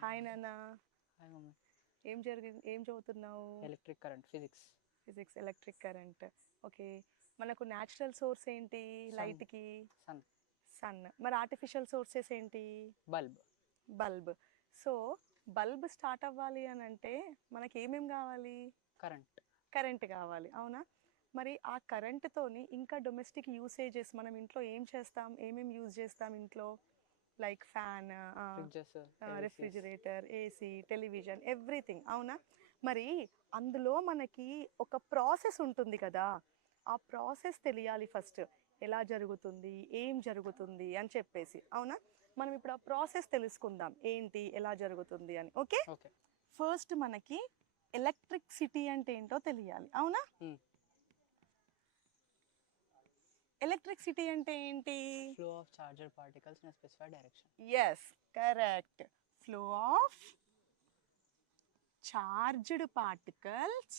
Hi నాన్న. Hi mummy. ఏం చదువుతున్నావు? Electric current physics. Physics, electric current. Okay. మనకు న్యాచురల్ సోర్స్ ఏంటి లైట్కి? సన్. సన్. మరి ఆర్టిఫిషియల్ సోర్సెస్ ఏంటి? Bulb. Bulb. So bulb start అవ్వాలి అని అంటే మనకి ఏమేం కావాలి? కరెంట్. కరెంట్ కావాలి, అవునా? మరి ఆ కరెంట్తోని ఇంకా డొమెస్టిక్ యూసేజెస్ మనం ఇంట్లో ఏం చేస్తాం, ఏమేమి యూజ్ చేస్తాం ఇంట్లో? Like fan, fridges, refrigerator, AC, television, everything, అవునా? మరి అందులో మనకి ఒక ప్రాసెస్ ఉంటుంది కదా, ఆ ప్రాసెస్ తెలియాలి ఫస్ట్. ఎలా జరుగుతుంది, ఏం జరుగుతుంది అని చెప్పేసి, అవునా? మనం ఇప్పుడు ఆ ప్రాసెస్ తెలుసుకుందాం, ఏంటి ఎలా జరుగుతుంది అని. ఓకే. ఓకే. ఫస్ట్ మనకి ఎలక్ట్రిసిటీ అంటే ఏంటో తెలియాలి, అవునా? ఎలక్ట్రిసిటీ అంటే ఏంటి? Flow of charger particles in specified direction. Yes, correct. Flow of charged particles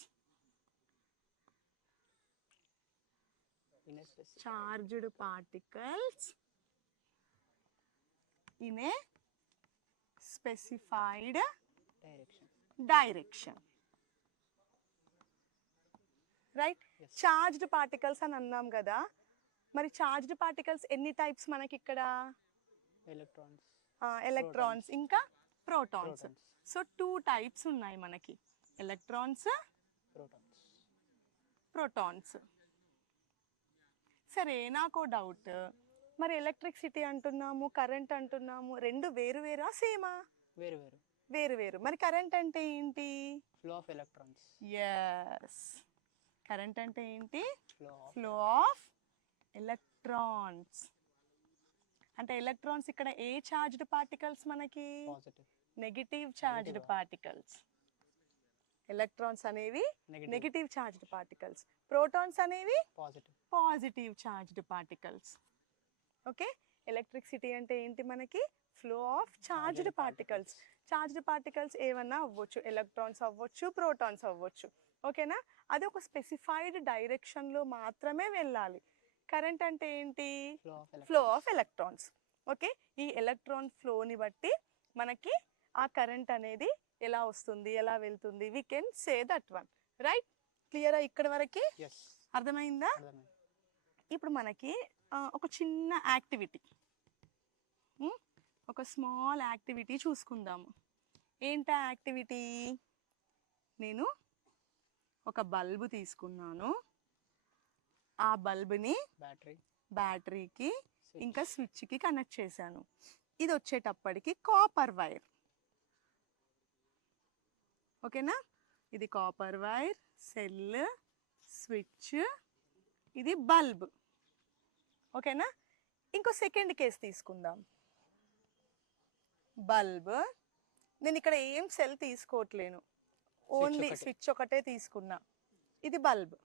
in a specified direction. Right. Charged particles అని అన్నాం కదా, మరి చార్జ్డ్ పార్టికల్స్ ఎన్ని టైప్స్ మనకి ఇక్కడ? ఎలక్ట్రాన్స్ ఇంకా ప్రోటాన్స్. సో 2 టైప్స్ ఉన్నాయి మనకి, ఎలక్ట్రాన్స్, ప్రోటాన్స్. సరే, నాకు డౌట్, మరి ఎలక్ట్రిసిటీ అంటున్నాము, కరెంట్ అంటున్నాము, రెండు వేరు వేరా సేమా? వేరు వేరు. మరి కరెంట్ అంటే ఏంటి? Flow of electrons. Yes, current అంటే ఏంటి? Flow of electrons. అంటే ఎలక్ట్రాన్స్ ఇక్కడ ఏ చార్జ్డ్ పార్టికల్స్ మనకి? Negative charged particles. ఎలక్ట్రాన్స్ అనేవి నెగటివ్ చార్జ్డ్ పార్టికల్స్, ప్రోటాన్స్ అనేవి positive charged particles. Okay. Electricity అంటే ఏంటి మనకి? Flow of charged particles. Charged particles ఏమన్నా అవ్వచ్చు, ఎలక్ట్రాన్స్ అవ్వచ్చు, ప్రోటాన్స్ అవ్వచ్చు, ఓకేనా? అది ఒక స్పెసిఫైడ్ డైరెక్షన్లో మాత్రమే వెళ్ళాలి. కరెంట్ అంటే ఏంటి? Flow of electrons. ఓకే. ఈ ఎలక్ట్రాన్ ఫ్లోని బట్టి మనకి ఆ కరెంట్ అనేది ఎలా వస్తుంది, ఎలా వెళ్తుంది, we can say that one. Right? క్లియరా ఇక్కడ వరకు? అర్థమైందా? ఇప్పుడు మనకి ఒక చిన్న యాక్టివిటీ, ఒక స్మాల్ యాక్టివిటీ చూసుకుందాము. ఏంటా యాక్టివిటీ? నేను ఒక బల్బు తీసుకున్నాను, ఆ బల్బుని బ్యాటరీకి ఇంకా స్విచ్కి కనెక్ట్ చేశాను. ఇది వచ్చేటప్పటికి కాపర్ వైర్, ఓకేనా? ఇది కాపర్ వైర్, సెల్, స్విచ్, ఇది బల్బ్, ఓకేనా? ఇంకో సెకండ్ కేస్ తీసుకుందాం. బల్బ్, నేను ఇక్కడ ఏం సెల్ తీసుకోవట్లేను, ఓన్లీ స్విచ్ ఒకటే తీసుకున్నా. ఇది బల్బ్.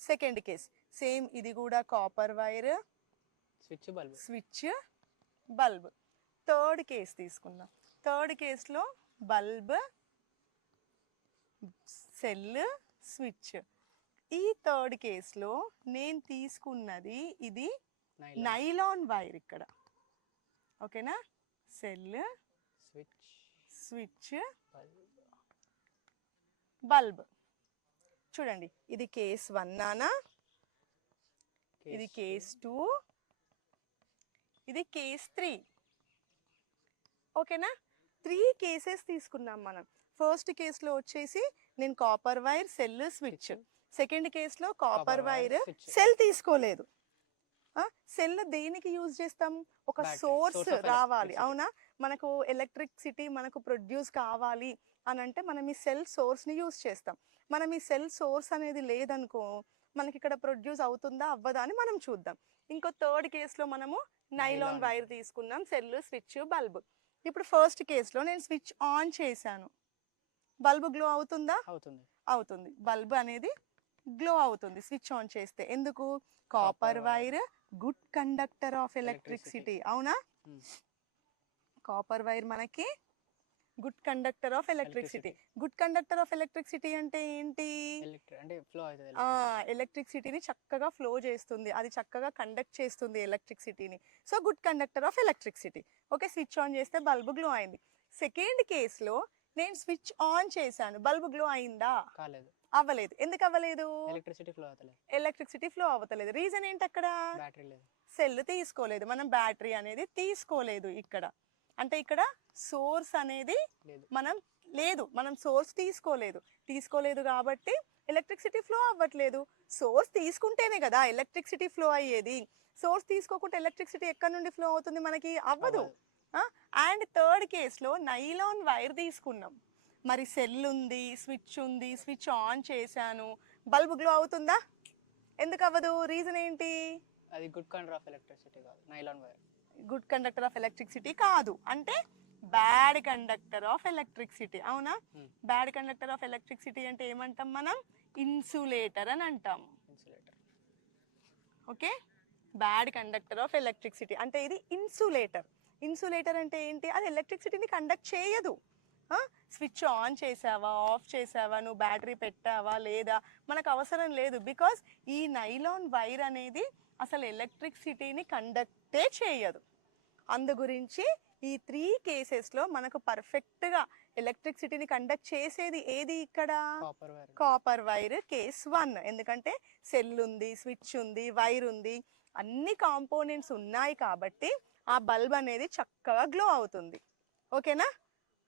సెకండ్ కేస్ సేమ్, ఇది కూడా copper wire, switch, bulb. Third case తీసుకున్నా. థర్డ్ కేస్లో బల్బ్, సెల్, స్విచ్. ఈ థర్డ్ కేస్లో నేను తీసుకున్నది ఇది నైలాన్ వైర్ ఇక్కడ, ఓకేనా? Cell, switch, bulb. చూడండి, ఇది కేస్ 1 నానా, ఇది కేస్ 2, ఇది కేస్ 3, ఓకేనా? 3 కేసెస్ తీసుకున్నాం మనం. ఫస్ట్ కేసులో వచ్చేసి నేను copper wire, cell, switch. Second కేసులో కాపర్ వైర్, సెల్ తీసుకోలేదు. సెల్ దేనికి యూజ్ చేస్తాం? ఒక సోర్స్ రావాలి, అవునా? మనకు ఎలక్ట్రిసిటీ మనకు ప్రొడ్యూస్ కావాలి అని అంటే మనం ఈ సెల్ సోర్స్ని యూజ్ చేస్తాం. మనం ఈ సెల్ సోర్స్ అనేది లేదనుకో, మనకి ఇక్కడ ప్రొడ్యూస్ అవుతుందా అవ్వదా అని మనం చూద్దాం. ఇంకో థర్డ్ కేసులో మనము నైలాన్ వైర్ తీసుకున్నాం, సెల్, స్విచ్, బల్బ్. ఇప్పుడు ఫస్ట్ కేసులో నేను స్విచ్ ఆన్ చేశాను, బల్బ్ గ్లో అవుతుందా? అవుతుంది. బల్బ్ అనేది గ్లో అవుతుంది స్విచ్ ఆన్ చేస్తే. ఎందుకు? Copper wire good conductor of electricity, అవునా? కాపర్ వైర్ మనకి good conductor of electricity. Good conductor of electricity అంటే ఏంటి? ఎలక్ట్రిసిటీని చక్కగా ఫ్లో చేస్తుంది, అది చక్కగా కండక్ట్ చేస్తుంది ఎలక్ట్రిసిటీని. So good conductor of electricity. Okay. Switch on చేస్తే బల్బ్ గ్లో అయింది. సెకండ్ కేసులో నేను స్విచ్ ఆన్ చేశాను, బల్బ్ గ్లో అయిందా? కాలేదు. అవ్వలేదు. ఎందుకు అవ్వలేదు? ఎలక్ట్రిసిటీ ఫ్లో అవుతలేదు. ఎలక్ట్రిసిటీ ఫ్లో అవ్వతలేదు. రీజన్ ఏంటి అక్కడ? బ్యాటరీ లేదు. సెల్ తీసుకోలేదు, మనం బ్యాటరీ అనేది తీసుకోలేదు ఇక్కడ. అంటే ఇక్కడ సోర్స్ అనేది లేదు. మనం సోర్స్ తీసుకోలేదు కాబట్టి ఎలక్ట్రిసిటీ ఫ్లో అవ్వట్లేదు. సోర్స్ తీసుకుంటేనే కదా ఎలక్ట్రిసిటీ ఫ్లో అయ్యేది. సోర్స్ తీసుకోకుండా ఎలక్ట్రిసిటీ ఎక్కడి నుండి ఫ్లో అవుతుంది? మనకి అవ్వదు. అండ్ థర్డ్ కేసులో నైలాన్ వైర్ తీసుకున్నాం. మరి సెల్ ఉంది, స్విచ్ ఆన్ చేశాను, బల్బ్ గ్లో అవుతుందా? ఎందుకు అవ్వదు? రీజన్ ఏంటి? అది గుడ్ కండక్టర్ ఆఫ్ ఎలక్ట్రిసిటీ కాదు, nylon wire. Good conductor of electricity కాదు, అంటే బ్యాడ్ కండక్టర్ ఆఫ్ ఎలక్ట్రిసిటీ. అవునా? బ్యాడ్ కండక్టర్ ఆఫ్ ఎలక్ట్రిసిటీ అంటే ఏమంటాం మనం? ఇన్సులేటర్ అని అంటాం. Insulator. Okay, bad conductor of electricity అంటే ఇది ఇన్సులేటర్. ఇన్సులేటర్ అంటే ఏంటి? అది ఎలక్ట్రిసిటీని కండక్ట్ చేయదు. స్విచ్ ఆన్ చేసావా, ఆఫ్ చేసావా, నువ్వు బ్యాటరీ పెట్టావా లేదా, మనకు అవసరం లేదు. బికాస్ ఈ నైలాన్ వైర్ అనేది అసలు ఎలక్ట్రిసిటీని కండక్టే చేయదు. అందు గురించి ఈ 3 కేసెస్లో మనకు పర్ఫెక్ట్గా ఎలక్ట్రిసిటీని కండక్ట్ చేసేది ఏది ఇక్కడ? Copper wire case 1. ఎందుకంటే సెల్ ఉంది, స్విచ్ ఉంది, వైర్ ఉంది, అన్ని కాంపోనెంట్స్ ఉన్నాయి కాబట్టి ఆ బల్బ్ అనేది చక్కగా గ్లో అవుతుంది. ఓకేనా?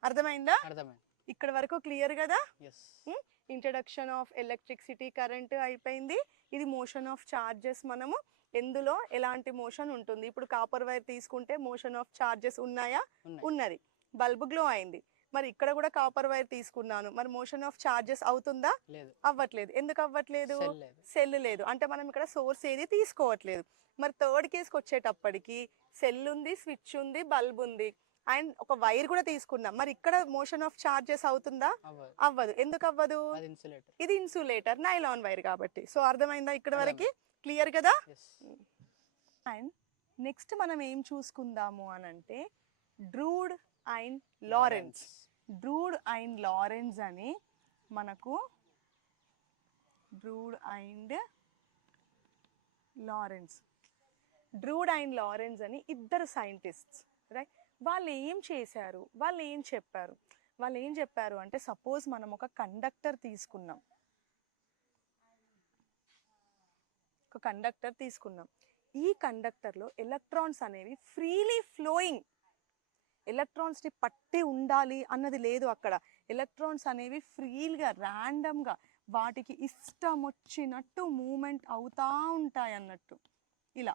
అర్థమైందా? అర్థమైంది. ఇక్కడ వరకు క్లియర్ కదా? yes. Introduction of electricity, current అయిపోయింది. ఇది మోషన్ ఆఫ్ చార్జెస్. మనము ఎందులో ఎలాంటి మోషన్ ఉంటుంది? ఇప్పుడు కాపర్ వైర్ తీసుకుంటే మోషన్ ఆఫ్ చార్జెస్ ఉన్నాయా? ఉన్నది. బల్బ్ గ్లో అయింది. మరి ఇక్కడ కూడా కాపర్ వైర్ తీసుకున్నాను, మరి మోషన్ ఆఫ్ చార్జెస్ అవుతుందా? అవ్వట్లేదు. ఎందుకు అవ్వట్లేదు? సెల్ లేదు. అంటే మనం ఇక్కడ సోర్స్ ఏది తీసుకోవట్లేదు. మరి థర్డ్ కేసుకి వచ్చేటప్పటికి సెల్ ఉంది, స్విచ్ ఉంది, బల్బ్ ఉంది, అండ్ ఒక వైర్ కూడా తీసుకున్నాం. మరి ఇక్కడ మోషన్ ఆఫ్ చార్జెస్ అవుతుందా? అవ్వదు. ఎందుకు అవ్వదు? ఇది ఇన్సులేటర్, నైలాన్ వైర్ కాబట్టి. సో అర్థమైందా ఇక్కడ వరకు? క్లియర్ కదా? అండ్ నెక్స్ట్ మనం ఏం చూసుకుందాము అని అంటే డ్రూడ్ అండ్ లారెన్స్. డ్రూడ్ అండ్ లారెన్స్ అని మనకు డ్రూడ్ అండ్ లారెన్స్ అని ఇద్దరు సైంటిస్ట్స్, రైట్? వాళ్ళు ఏం చేశారు, వాళ్ళు ఏం చెప్పారు అంటే సపోజ్ మనం ఒక కండక్టర్ తీసుకున్నాం. ఈ కండక్టర్లో ఎలక్ట్రాన్స్ అనేవి ఫ్రీలీ ఫ్లోయింగ్. ఎలక్ట్రాన్స్ని పట్టి ఉండాలి అన్నది లేదు అక్కడ. ఎలక్ట్రాన్స్ అనేవి ఫ్రీగా, ర్యాండమ్గా వాటికి ఇష్టం వచ్చినట్టు మూమెంట్ అవుతా ఉంటాయి అన్నట్టు ఇలా.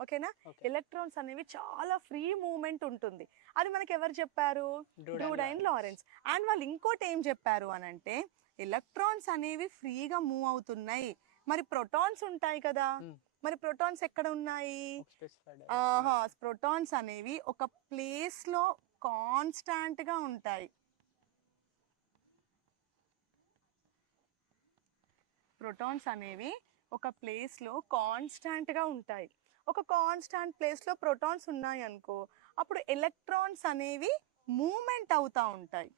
ఓకేనా? ఎలక్ట్రాన్స్ అనేవి చాలా ఫ్రీ మూమెంట్ ఉంటుంది. అది మనకి ఎవరు చెప్పారు? డ్రూడ్ అండ్ లారెన్స్. అండ్ వాళ్ళు ఇంకోటి ఏం చెప్పారు అని అంటే ఎలక్ట్రాన్స్ అనేవి ఫ్రీగా మూవ్ అవుతున్నాయి. మరి ప్రోటాన్స్ ఉంటాయి కదా, మరి ప్రోటాన్స్ ఎక్కడ ఉన్నాయి? ప్రోటాన్స్ అనేవి ఒక ప్లేస్ లో కాన్స్టాంట్ గా ఉంటాయి. ఒక కాన్స్టాంట్ ప్లేస్ లో ప్రోటాన్స్ ఉన్నాయి అనుకో, అప్పుడు ఎలక్ట్రాన్స్ అనేవి మూమెంట్ అవుతా ఉంటాయి.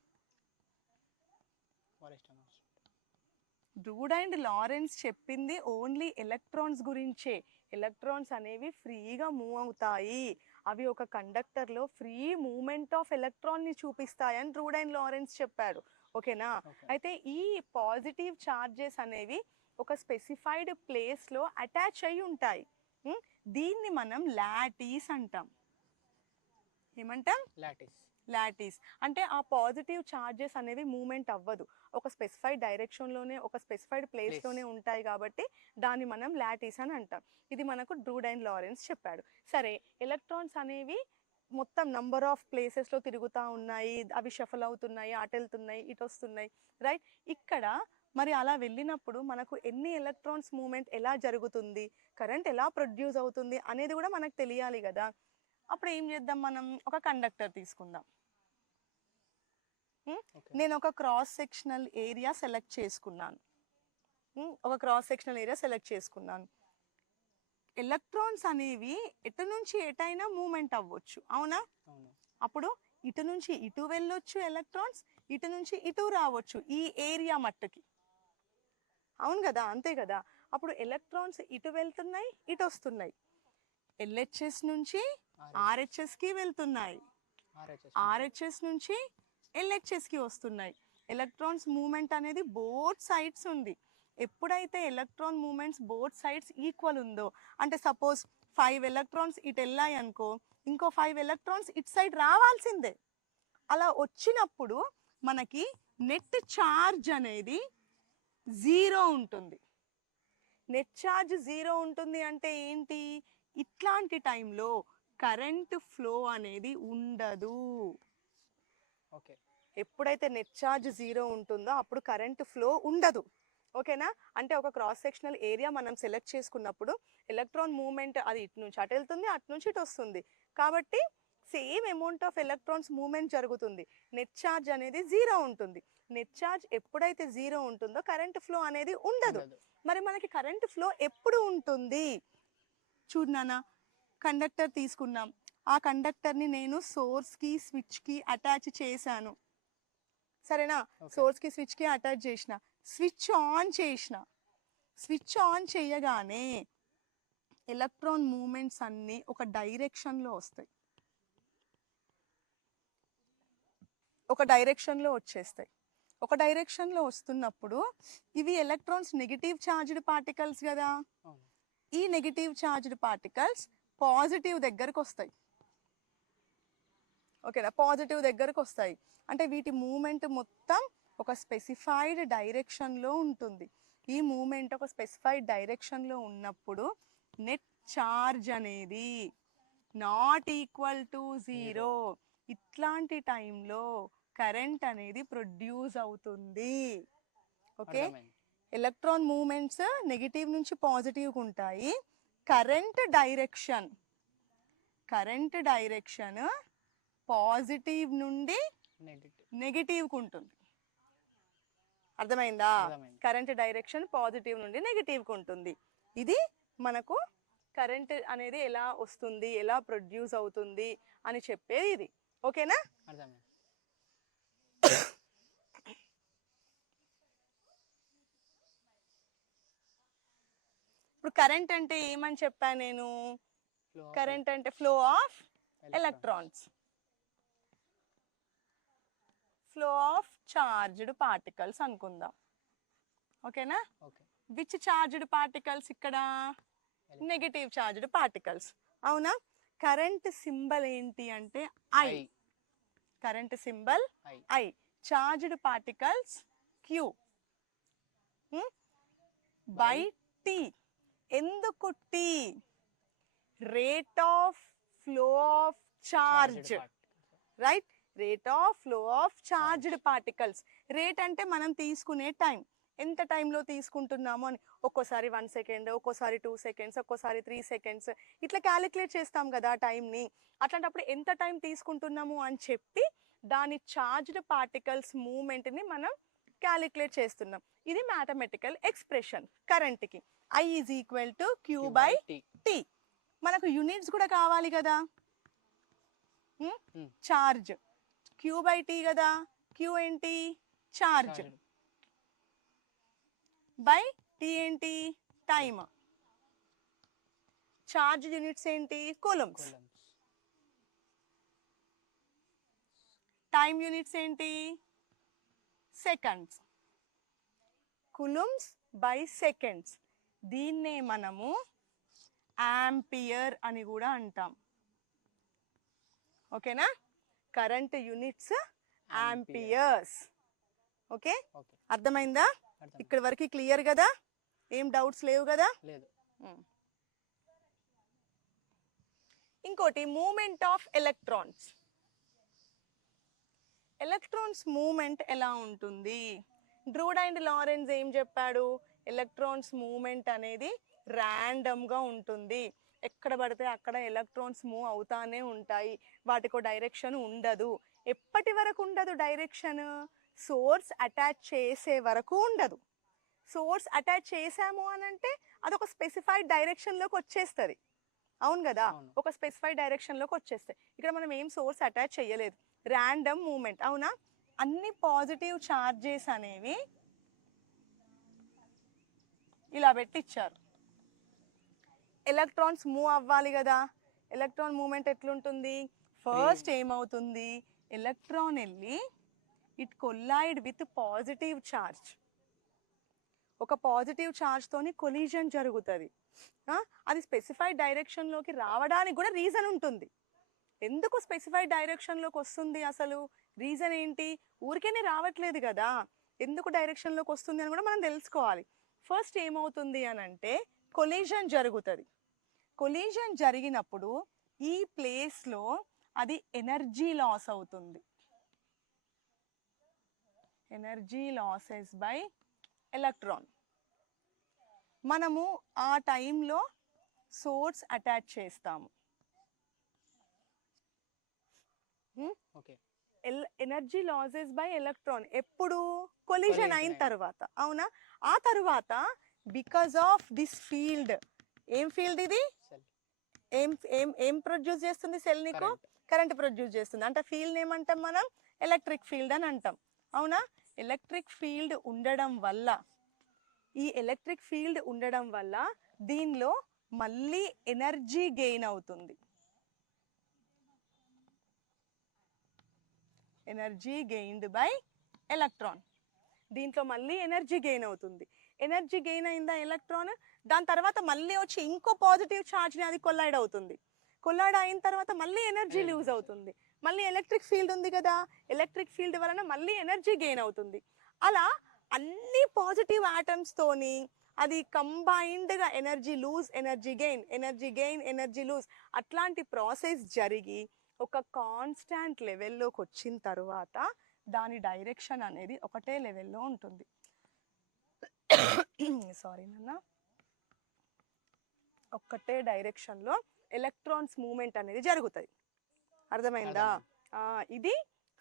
డ్రూడ్ అండ్ లారెన్స్ చెప్పింది ఓన్లీ ఎలక్ట్రాన్స్ గురించే. ఎలక్ట్రాన్స్ అనేవి ఫ్రీగా మూవ్ అవుతాయి, అవి ఒక కండక్టర్లో ఫ్రీ మూమెంట్ ఆఫ్ ఎలక్ట్రాన్ని చూపిస్తాయని డ్రూడ్ అండ్ లారెన్స్ చెప్పారు. ఓకేనా? అయితే ఈ పాజిటివ్ చార్జెస్ అనేవి ఒక స్పెసిఫైడ్ ప్లేస్లో అటాచ్ అయి ఉంటాయి. దీన్ని మనం లాటీస్ అంటాం. ఏమంటాం? లాటీస్. అంటే ఆ పాజిటివ్ చార్జెస్ అనేవి మూమెంట్ అవ్వదు, ఒక స్పెసిఫైడ్ డైరెక్షన్లోనే, ఒక స్పెసిఫైడ్ ప్లేస్లోనే ఉంటాయి కాబట్టి దాన్ని మనం లాటీస్ అని అంటాం. ఇది మనకు డ్రూడ్ అండ్ లారెన్స్ చెప్పాడు. సరే, ఎలక్ట్రాన్స్ అనేవి మొత్తం నంబర్ ఆఫ్ ప్లేసెస్లో తిరుగుతూ ఉన్నాయి, అవి షఫల్ అవుతున్నాయి, అటు వెళ్తున్నాయి, ఇటు వస్తున్నాయి, రైట్? ఇక్కడ మరి అలా వెళ్ళినప్పుడు మనకు ఎన్ని ఎలక్ట్రాన్స్ మూమెంట్ ఎలా జరుగుతుంది, కరెంట్ ఎలా ప్రొడ్యూస్ అవుతుంది అనేది కూడా మనకు తెలియాలి కదా. అప్పుడు ఏం చేద్దాం? మనం ఒక కండక్టర్ తీసుకుందాం. నేను ఒక క్రాస్ సెక్షనల్ ఏరియా సెలెక్ట్ చేసుకున్నాను. ఎలక్ట్రాన్స్ అనేవి ఎటు నుంచి ఎటైనా మూమెంట్ అవ్వచ్చు, అవునా? అప్పుడు ఇటు నుంచి ఇటు వెళ్ళొచ్చు ఎలక్ట్రాన్స్, ఇటు నుంచి ఇటు రావచ్చు ఈ ఏరియా మట్టుకి, అవును కదా? అంతే కదా? అప్పుడు ఎలక్ట్రాన్స్ ఇటు వెళ్తున్నాయి, ఇటు వస్తున్నాయి. LHS నుంచి RHS కి వెళ్తున్నాయి, ఆర్హెచ్ఎస్ నుంచి ఎల్హెచ్ఎస్కి వస్తున్నాయి. ఎలక్ట్రాన్స్ మూమెంట్ అనేది బోత్ సైడ్స్ ఉంది. ఎప్పుడైతే electron moments both sides equal ఉందో, అంటే సపోజ్ 5 ఎలక్ట్రాన్స్ ఇటు వెళ్ళాయి అనుకో, ఇంకో 5 ఎలక్ట్రాన్స్ ఇటు సైడ్ రావాల్సిందే. అలా వచ్చినప్పుడు మనకి నెట్ ఛార్జ్ అనేది 0 ఉంటుంది. నెట్ ఛార్జ్ 0 ఉంటుంది అంటే ఏంటి? ఇట్లాంటి టైంలో కరెంట్ ఫ్లో అనేది ఉండదు. ఓకే. ఎప్పుడైతే నెట్ ఛార్జ్ 0 ఉంటుందో అప్పుడు కరెంట్ ఫ్లో ఉండదు. ఓకేనా? అంటే ఒక క్రాస్ సెక్షనల్ ఏరియా మనం సెలెక్ట్ చేసుకున్నప్పుడు ఎలక్ట్రాన్ మూవ్మెంట్ అది ఇటు నుంచి అటు వెళ్తుంది, అటు నుంచి ఇటు వస్తుంది. కాబట్టి same amount of electrons movement జరుగుతుంది. నెట్ ఛార్జ్ అనేది 0 ఉంటుంది. నెట్ ఛార్జ్ ఎప్పుడైతే 0 ఉంటుందో కరెంట్ ఫ్లో అనేది ఉండదు. మరి మనకి కరెంట్ ఫ్లో ఎప్పుడు ఉంటుంది? చూడు నాన్న, కండక్టర్ తీసుకున్నాం. ఆ కండక్టర్ని నేను సోర్స్కి స్విచ్కి అటాచ్ చేశాను. సరేనా? సోర్స్కి స్విచ్కి అటాచ్ చేసిన, స్విచ్ ఆన్ చేసిన. స్విచ్ ఆన్ చేయగానే ఎలక్ట్రాన్ మూమెంట్స్ అన్నీ ఒక డైరెక్షన్లో వస్తాయి, ఒక డైరెక్షన్లో వచ్చేస్తాయి. ఒక డైరెక్షన్లో వస్తున్నప్పుడు ఇవి ఎలక్ట్రాన్స్ నెగిటివ్ ఛార్జ్డ్ పార్టికల్స్ కదా. ఈ నెగిటివ్ ఛార్జ్డ్ పార్టికల్స్ పాజిటివ్ దగ్గరకు వస్తాయి. ఓకేనా? పాజిటివ్ దగ్గరకు వస్తాయి అంటే వీటి మూమెంట్ మొత్తం ఒక స్పెసిఫైడ్ డైరెక్షన్లో ఉంటుంది. ఈ మూమెంట్ ఒక స్పెసిఫైడ్ డైరెక్షన్లో ఉన్నప్పుడు నెట్ ఛార్జ్ అనేది నాట్ ఈక్వల్ టు 0. ఇట్లాంటి టైంలో కరెంట్ అనేది ప్రొడ్యూస్ అవుతుంది. ఓకే? ఎలక్ట్రాన్ మూమెంట్స్ నెగిటివ్ నుంచి పాజిటివ్కి ఉంటాయి. కరెంట్ డైరెక్షన్ పాజిటివ్ నుండి నెగిటివ్కి ఉంటుంది. అర్థమైందా? కరెంట్ డైరెక్షన్ పాజిటివ్ నుండి నెగిటివ్కి ఉంటుంది. ఇది మనకు కరెంట్ అనేది ఎలా వస్తుంది, ఎలా ప్రొడ్యూస్ అవుతుంది అని చెప్పేది ఇది. ఓకేనా? ఇప్పుడు కరెంట్ అంటే ఏమని చెప్పాను నేను? కరెంట్ అంటే flow of electrons, flow of charged particles అనుకుందాం. ఓకేనా? విచ్ చార్జ్డ్ పార్టికల్స్ ఇక్కడ? Negative charged particles. అవునా? కరెంట్ సింబల్ ఏంటి అంటే I. Current symbol I. Charged particles Q by T. ఎందుకు T? Rate of flow of charge, right? Rate of flow of charged particles. Rate అంటే మనం తీసుకునే time, ఎంత టైంలో తీసుకుంటున్నాము అని. ఒక్కోసారి 1 సెకండ్, ఒక్కోసారి 2 సెకండ్స్, ఒక్కోసారి 3 సెకండ్స్, ఇట్లా క్యాలిక్యులేట్ చేస్తాం కదా టైంని. అట్లాంటప్పుడు ఎంత టైం తీసుకుంటున్నాము అని చెప్పి దాని చార్జ్డ్ పార్టికల్స్ మూమెంట్ని మనం క్యాలిక్యులేట్ చేస్తున్నాం. ఇది మ్యాథమెటికల్ ఎక్స్ప్రెషన్ కరెంట్కి. I is equal to Q by T. మనకు యూనిట్స్ కూడా కావాలి కదా. చార్జ్ Q బై T కదా. Q ఏంటి? చార్జ్. బై T ఏంటి? టైమ్. చార్జ్ యూనిట్స్ ఏంటి? కూలంబ్స్. టైమ్ యూనిట్స్ ఏంటి? సెకండ్స్. Coulombs by seconds. దీన్నే మనము ఆంపియర్ అని కూడా అంటాం. ఓకేనా? Current units amperes. ఓకే? అర్థమైందా? ఇక్కడ వరకు క్లియర్ కదా? ఏం డౌట్స్ లేవు కదా? ఇంకోటి moment of electrons. Electrons moment ఎలా ఉంటుంది? డ్రూడ్ అండ్ లారెన్స్ ఏం చెప్పాడు? ఎలక్ట్రాన్స్ మూమెంట్ అనేది ర్యాండమ్గా ఉంటుంది. ఎక్కడ పడితే అక్కడ ఎలక్ట్రాన్స్ మూవ్ అవుతానే ఉంటాయి. వాటికో డైరెక్షన్ ఉండదు. ఎప్పటి వరకు ఉండదు డైరెక్షన్? సోర్స్ అటాచ్ చేసే వరకు ఉండదు. సోర్స్ అటాచ్ చేసాము అని అంటే అదొక స్పెసిఫైడ్ డైరెక్షన్లోకి వచ్చేస్తుంది. అవును కదా? ఒక స్పెసిఫైడ్ డైరెక్షన్లోకి వచ్చేస్తాయి. ఇక్కడ మనం ఏం సోర్స్ అటాచ్ చేయలేదు, ర్యాండమ్ మూమెంట్. అవునా? అన్ని పాజిటివ్ చార్జెస్ అనేవి ఇలా పెట్టి ఇచ్చారు. ఎలక్ట్రాన్స్ మూవ్ అవ్వాలి కదా. ఎలక్ట్రాన్ మూవ్మెంట్ ఎట్లుంటుంది? ఫస్ట్ ఏమవుతుంది, ఎలక్ట్రాన్ వెళ్ళి it colloid with positive charge, ఒక పాజిటివ్ ఛార్జ్తోని కొలీజన్ జరుగుతుంది. అది స్పెసిఫైడ్ డైరెక్షన్లోకి రావడానికి కూడా రీజన్ ఉంటుంది. ఎందుకు స్పెసిఫైడ్ డైరెక్షన్లోకి వస్తుంది, అసలు రీజన్ ఏంటి, ఊరికేనే రావట్లేదు కదా, ఎందుకు డైరెక్షన్లోకి వస్తుంది అని కూడా మనం తెలుసుకోవాలి. ఫస్ట్ ఏమవుతుంది అని అంటే కొలీజన్ జరుగుతుంది. కొలీజన్ జరిగినప్పుడు ఈ ప్లేస్లో అది ఎనర్జీ లాస్ అవుతుంది. Energy losses by electron. మనము ఆ టైంలో సోర్స్ అటాచ్ చేస్తాము. ఎనర్జీ లాసెస్ బై ఎలక్ట్రాన్ ఎప్పుడు, కొలిజన్ అయిన తర్వాత, అవునా. ఆ తర్వాత బికాస్ ఆఫ్ దిస్ ఫీల్డ్, ఏం ఫీల్డ్ ఇది, ఏం ఏం ఏం ప్రొడ్యూస్ చేస్తుంది సెల్ నీకు, కరెంట్ ప్రొడ్యూస్ చేస్తుంది. అంటే ఫీల్డ్ ఏమంటాం మనం, ఎలక్ట్రిక్ ఫీల్డ్ అని అంటాం, అవునా. ఎలక్ట్రిక్ ఫీల్డ్ ఉండడం వల్ల, ఈ ఎలక్ట్రిక్ ఫీల్డ్ ఉండడం వల్ల దీనిలో మళ్ళీ ఎనర్జీ గెయిన్ అవుతుంది. Energy gained by electron. దీంట్లో మళ్ళీ ఎనర్జీ గెయిన్ అవుతుంది. ఎనర్జీ గెయిన్ అయిందా ఎలక్ట్రాన్, దాని తర్వాత మళ్ళీ వచ్చి ఇంకో పాజిటివ్ ఛార్జ్ని అది కొల్లైడ్ అవుతుంది. కొల్లైడ్ అయిన తర్వాత మళ్ళీ ఎనర్జీ లూజ్ అవుతుంది. మళ్ళీ ఎలక్ట్రిక్ ఫీల్డ్ ఉంది కదా, ఎలక్ట్రిక్ ఫీల్డ్ వలన మళ్ళీ ఎనర్జీ గెయిన్ అవుతుంది. అలా అన్ని పాజిటివ్ ఆటమ్స్ తోని అది కంబైన్డ్గా energy lose, energy gain, energy gain, energy lose, అట్లాంటి ప్రాసెస్ జరిగి ఒక కాన్స్టాంట్ లెవెల్లోకి వచ్చిన తర్వాత దాని డైరెక్షన్ అనేది ఒకటే లెవెల్లో ఉంటుంది. సారీ నాన్న, ఒక్కటే డైరెక్షన్లో ఎలక్ట్రాన్స్ మూమెంట్ అనేది జరుగుతుంది. అర్థమైందా, ఇది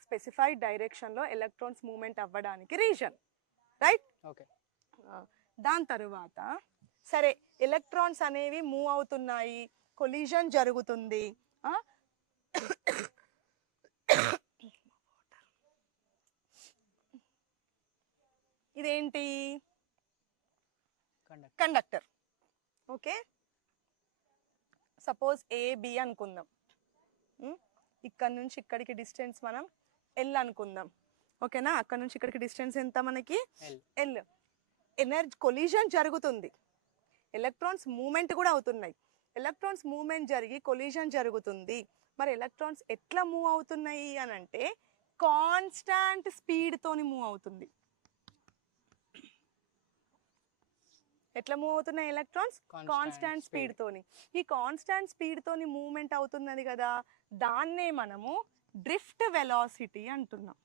స్పెసిఫైడ్ డైరెక్షన్లో ఎలక్ట్రాన్స్ మూమెంట్ అవ్వడానికి రీజన్, రైట్. ఓకే. దాని తర్వాత సరే ఎలక్ట్రాన్స్ అనేవి మూవ్ అవుతున్నాయి, కొలిజన్ జరుగుతుంది. ఇదేంటి, కండక్టర్. ఓకే, సపోజ్ ఏబి అనుకుందాం. ఇక్కడ నుంచి ఇక్కడికి డిస్టెన్స్ మనం ఎల్ అనుకుందాం, ఓకేనా. అక్కడ నుంచి ఇక్కడికి డిస్టెన్స్ ఎంత మనకి, ఎల్. ఎనర్జీ కొలిజన్ జరుగుతుంది, ఎలక్ట్రాన్స్ మూమెంట్ కూడా అవుతున్నాయి. ఎలక్ట్రాన్స్ మూమెంట్ జరిగి కొలిజన్ జరుగుతుంది. మరి ఎలక్ట్రాన్స్ ఎట్లా మూవ్ అవుతున్నాయి అని అంటే కాన్స్టాంట్ స్పీడ్తోని మూవ్ అవుతుంది. ఎట్లా మూవ్ అవుతున్నాయి ఎలక్ట్రాన్స్, కాన్స్టాంట్ స్పీడ్ తోని. ఈ కాన్స్టాంట్ స్పీడ్ తోని మూవ్మెంట్ అవుతున్నది కదా, దాన్నే మనము డ్రిఫ్ట్ వెలాసిటీ అంటున్నాం.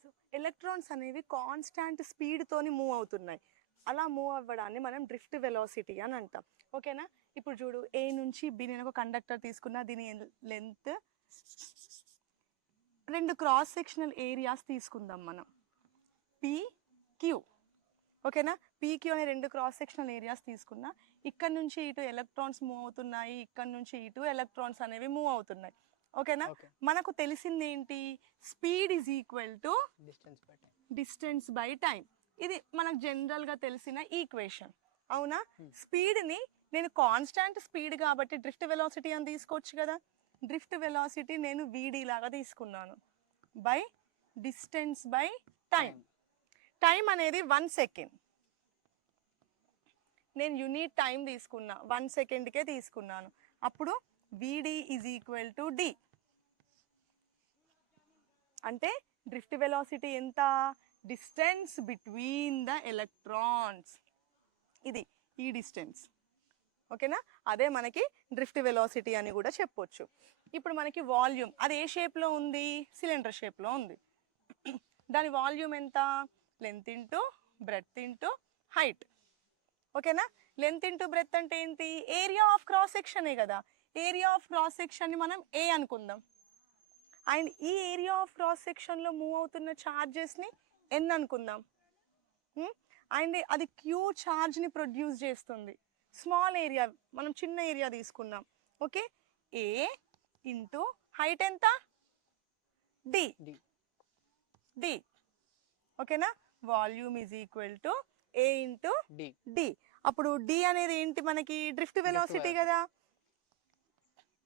సో ఎలక్ట్రాన్స్ అనేవి కాన్స్టాంట్ స్పీడ్ తోని మూవ్ అవుతున్నాయి. అలా మూవ్ అవ్వడాన్ని మనం డ్రిఫ్ట్ వెలాసిటీ అని అంటాం, ఓకేనా. ఇప్పుడు చూడు, ఏ నుంచి బి, నేను ఒక కండక్టర్ తీసుకున్నా, దీని లెంత్, రెండు క్రాస్ సెక్షనల్ ఏరియాస్ తీసుకుందాం మనం, పి క్యూ, ఓకేనా. పీక్యూ అనే రెండు క్రాస్ సెక్షనల్ ఏరియాస్ తీసుకున్నా, ఇక్కడ నుంచి ఇటు ఎలక్ట్రాన్స్ మూవ్ అవుతున్నాయి, ఇక్కడ నుంచి ఇటు ఎలక్ట్రాన్స్ అనేవి మూవ్ అవుతున్నాయి, ఓకేనా. మనకు తెలిసింది ఏంటి, speed is equal to distance by time. ఇది మనకు జనరల్గా తెలిసిన ఈక్వేషన్, అవునా. స్పీడ్ని నేను కాన్స్టాంట్ స్పీడ్ కాబట్టి డ్రిఫ్ట్ వెలాసిటీ అని తీసుకోవచ్చు కదా. డ్రిఫ్ట్ వెలాసిటీ నేను వీడి లాగా తీసుకున్నాను, by distance by time. Time అనేది 1 సెకండ్, నేను యూనిట్ టైం తీసుకున్నా, 1 సెకండ్కే తీసుకున్నాను. అప్పుడు VD is equal to D. అంటే డ్రిఫ్ట్ వెలాసిటీ ఎంత, డిస్టెన్స్ బిట్వీన్ ద ఎలక్ట్రాన్స్, ఇది ఈ డిస్టెన్స్, ఓకేనా. అదే మనకి డ్రిఫ్ట్ వెలాసిటీ అని కూడా చెప్పొచ్చు. ఇప్పుడు మనకి వాల్యూమ్, అది ఏ షేప్లో ఉంది, సిలిండర్ షేప్లో ఉంది. దాని వాల్యూమ్ ఎంత, length into breadth into height, ఓకేనా. లెంత్ ఇంటూ బ్రెడ్త్ అంటే ఏంటి, ఏరియా ఆఫ్ క్రాస్ సెక్షనే కదా. ఏరియా ఆఫ్ క్రాస్ సెక్షన్ని మనం ఏ అనుకుందాం. అండ్ ఈ ఏరియా ఆఫ్ క్రాస్ సెక్షన్లో మూవ్ అవుతున్న ఛార్జెస్ని ఎన్ అనుకుందాం. అండ్ అది క్యూ ఛార్జ్ని ప్రొడ్యూస్ చేస్తుంది. స్మాల్ ఏరియా, మనం చిన్న ఏరియా తీసుకున్నాం, ఓకే. ఏ ఇంటూ హైట్ ఎంత, డి, డి, ఓకేనా. Volume is equal to A into D. అప్పుడు డి అనేది ఏంటి మనకి, డ్రిఫ్ట్ వెలాసిటీ కదా.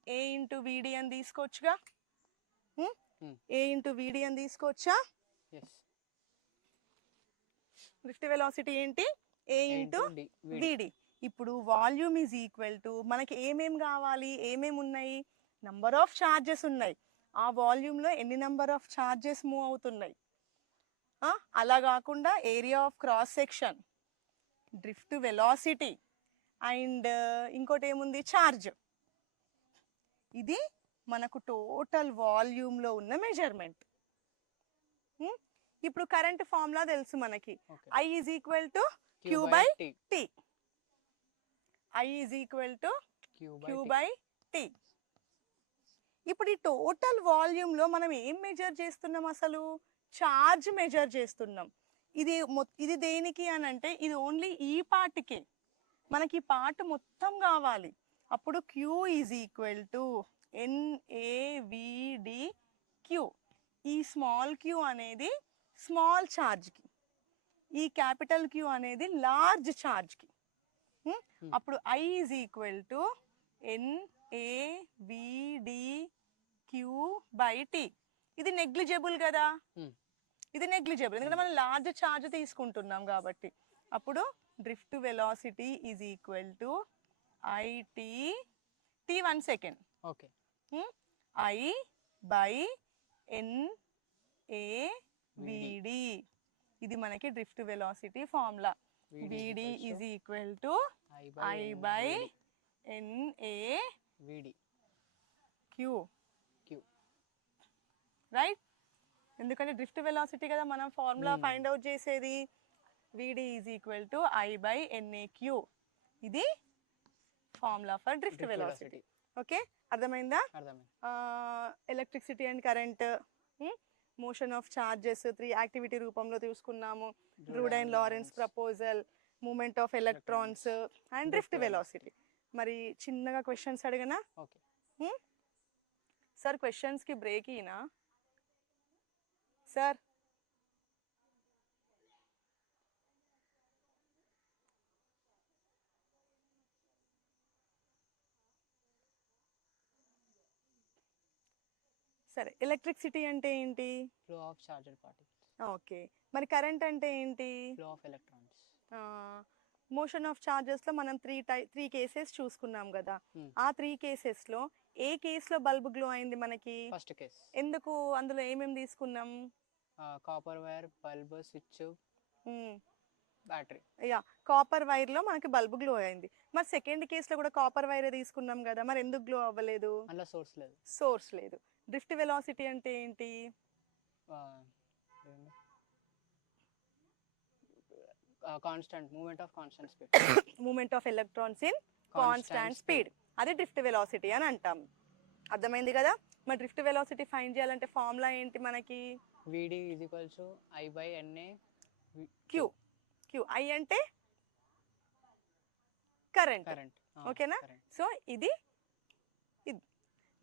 ఏ ఇంటూ విడి అని తీసుకోవచ్చుగా. Hmm. ఏ ఇంటూ విడి అని తీసుకోవచ్చా? ఎస్. డ్రిఫ్ట్ వెలాసిటీ ఏంటి? ఏ ఇంటూ విడి. ఇప్పుడు వాల్యూమ్ ఈజ్ ఈక్వల్ టు మనకి ఏమేం కావాలి, ఏమేమి ఉన్నాయి? నంబర్ ఆఫ్ చార్జెస్ ఉన్నాయి. ఆ వాల్యూమ్లో ఎన్ని నంబర్ ఆఫ్ చార్జెస్ మూవ్ అవుతున్నాయి. అలా కాకుండా area of cross section, drift velocity and ఇంకోటి ఏముంది, ఛార్జ్. ఇది మనకు టోటల్ వాల్యూమ్లో ఉన్న మెజర్మెంట్. ఇప్పుడు కరెంట్ ఫార్ములా తెలుసు మనకి. I is equal to Q by T. I is equal to Q by T. ఇప్పుడు ఈ టోటల్ వాల్యూమ్లో మనం ఏం మెజర్ చేస్తున్నాం? అసలు ఛార్జ్ మెజర్ చేస్తున్నాం. ఇది దేనికి అని అంటే ఇది ఓన్లీ ఈ పార్ట్కే. మనకి ఈ పార్ట్ మొత్తం కావాలి. అప్పుడు Q is equal to NaVdQ. ఈ స్మాల్ క్యూ అనేది స్మాల్ ఛార్జ్కి, ఈ క్యాపిటల్ క్యూ అనేది లార్జ్ ఛార్జ్కి. అప్పుడు I is equal to NaVdQ by T. ఇది నెగ్లిజిబుల్ కదా, ఇది నెగ్లిజిబుల్ ఎందుకంటే మనం లార్జ్ ఛార్జ్ తీసుకుంటున్నాం కాబట్టి. అప్పుడు drift velocity is equal to IT T 1 second. Okay. I by NaVd. ఇది మనకి drift velocity formula. Vd is equal to I by NaVq. Right? ఎందుకంటే డ్రిఫ్ట్ వెలాసిటీ కదా మనం ఫార్ములా ఫైండ్ అవుట్ చేసేది. Vd is equal to I by NaQ. ఇది formula for drift velocity. Okay, అర్థమైందా? Electricity and current, motion of charges 3 activity రూపంలో తీసుకున్నాము. Drude and Lorentz proposal, moment of electrons and drift velocity. మరి చిన్నగా questions అడిగినా sir, క్వశ్చన్స్కి break ఈనా sir? సరే, ఎలక్ట్రిసిటీ అంటే ఏంటి? Flow of charged particles. Okay, మరి కరెంట్ అంటే ఏంటి? Flow of electrons. Motion of చార్జెస్లో మనం త్రీ కేసెస్ చూసుకున్నాం కదా. ఆ 3 కేసెస్లో ఏ కేసులో బల్బ్ గ్లో అయింది మనకి? First case. ఎందుకు? అందులో ఏమేమి తీసుకున్నాం? Copper wire, bulb, switch, battery. Yeah, copper వైర్లో మనకి బల్బ్ గ్లో అయింది. మరి సెకండ్ కేసులో కూడా కాపర్ వైరే తీసుకున్నాం కదా, మరి ఎందుకు గ్లో అవ్వలేదు? అలా సోర్స్ లేదు. సోర్స్ లేదు. డ్రిఫ్ట్ వెలాసిటీ అంటే ఏంటి? Constant moment of constant speed. Moment of electrons in constant speed. అది డ్రిఫ్ట్ వెలాసిటీ అని అంటాం. అర్థమైంది కదా? మరి డ్రిఫ్ట్ వెలాసిటీ ఫైండ్ చేయాలంటే ఫార్ములా ఏంటి మనకి? Vd is equals to I by NaQ. I అంటే కరెంట్. ఓకేనా? సో ఇది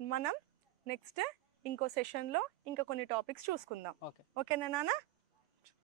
మనం నెక్స్ట్ ఇంకో సెషన్లో ఇంకా కొన్ని టాపిక్స్ చూసుకుందాం. ఓకేనా నాన్న?